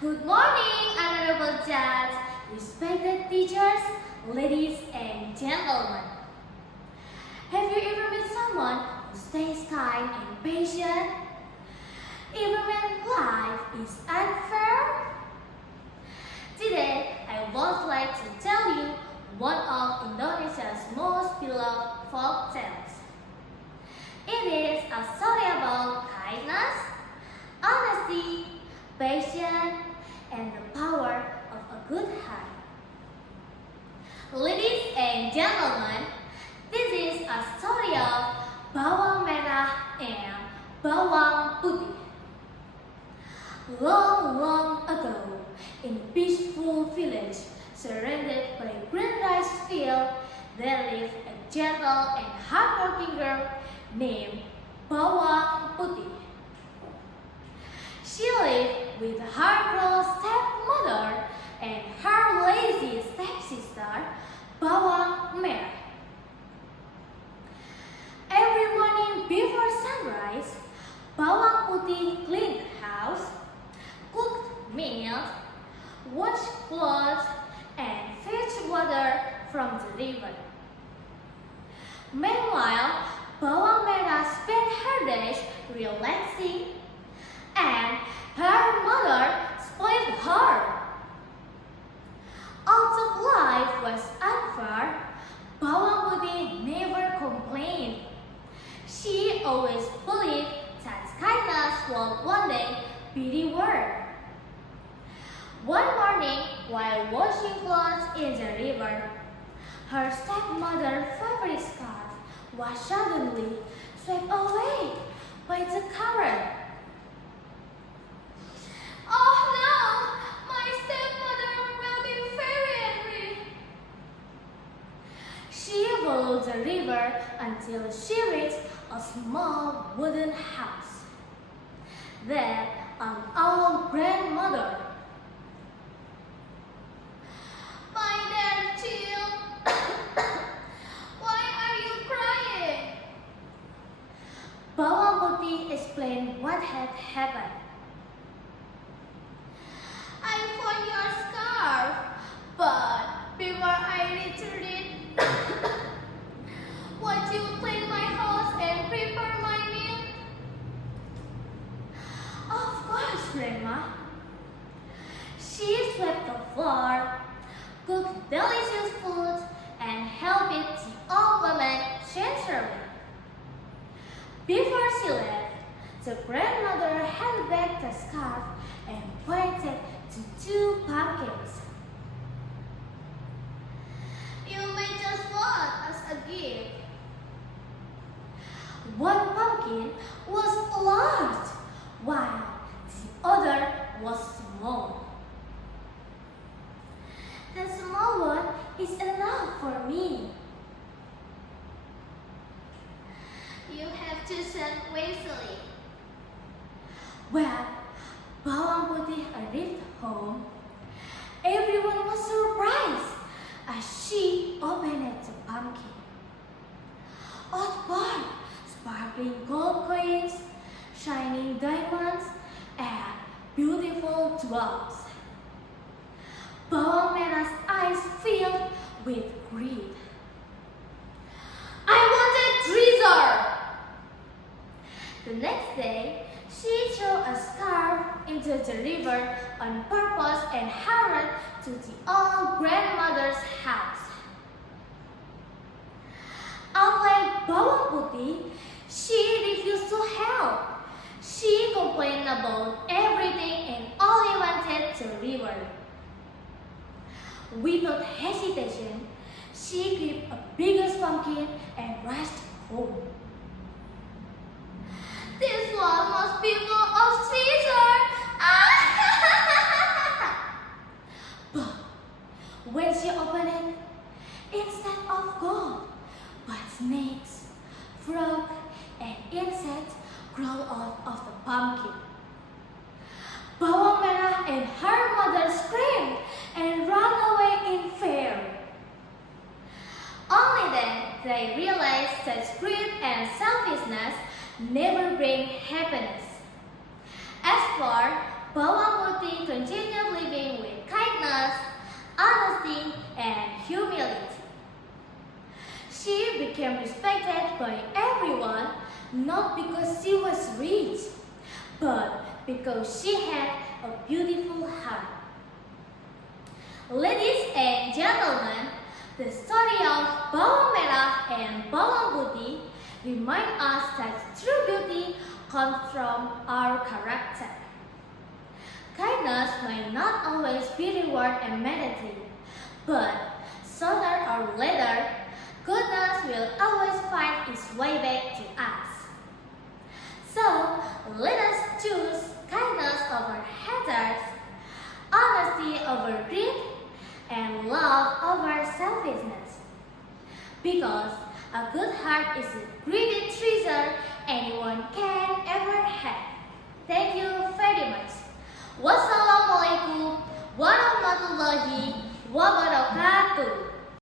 Good morning, honorable judge, respected teachers, ladies and gentlemen. Have you ever met someone who stays kind and patient, even when life is unfair? Today, I would like to tell you one of Indonesia's most beloved folk tales. It is a story about kindness, honesty, patience, and the power of a good heart. Ladies and gentlemen, this is a story of bawang merah and bawang putih. Long, long ago, in a peaceful village surrounded by a green rice field, there lived a gentle and hardworking girl named Bawang Putih. She lived with her cruel stepmother and her lazy stepsister, Bawang Merah. Every morning before sunrise, Bawang Putih cleaned the house, cooked meals, washed clothes, and fetched water from the river. Meanwhile, Bawang Merah spent her days relaxing, and her mother spoiled her. Although life was unfair, Bawang Putih never complained. She always believed that kindness would one day be rewarded. One morning, while washing clothes in the river, her stepmother's favorite scarf was suddenly swept away by the current. Oh no! My stepmother will be very angry. She followed the river until she reached a small wooden house. There, an old grandmother. My dear child, why are you crying? Bawang Putih explained what had happened. I found your scarf, but before I returned it, would you clean my house and prepare my meal? Of course, Grandma. She swept the floor, cooked delicious food, and helped the old woman generously. Before she left, the grandmother held back the scarf and pointed to two pumpkins. You may just want as a gift. One pumpkin was large, while the other was small. The small one is enough for me. You have chosen wisely. Well, Bawang Putih arrived home. Everyone was surprised as she opened the pumpkin. Out poured sparkling gold coins, shining diamonds, and beautiful jewels. Bawang Merah's eyes filled with greed. I want a treasure! The next day, she threw a scarf into the river on purpose and hurried to the old grandmother's house. Unlike Bawang Putih, she refused to help. She complained about everything and only wanted the river. Without hesitation, she grabbed a biggest pumpkin and rushed home. This one must be full of treasure! But when she opened it, instead of gold, but snakes, frogs, and insects crawled out of the pumpkin. Bawang Merah and her mother screamed and ran away in fear. Only then they realized that greed and selfishness never bring happiness. As for Bawang Putih continued She became respected by everyone, not because she was rich, but because she had a beautiful heart. Ladies and gentlemen, the story of Bawang Merah and Bawang Putih remind us that true beauty comes from our character. Kindness may not always be rewarded immediately, but sooner or later, goodness will always find its way back to us. So, let us choose kindness over hatred, honesty over greed, and love over selfishness. Because a good heart is the greatest treasure anyone can ever have. Thank you very much.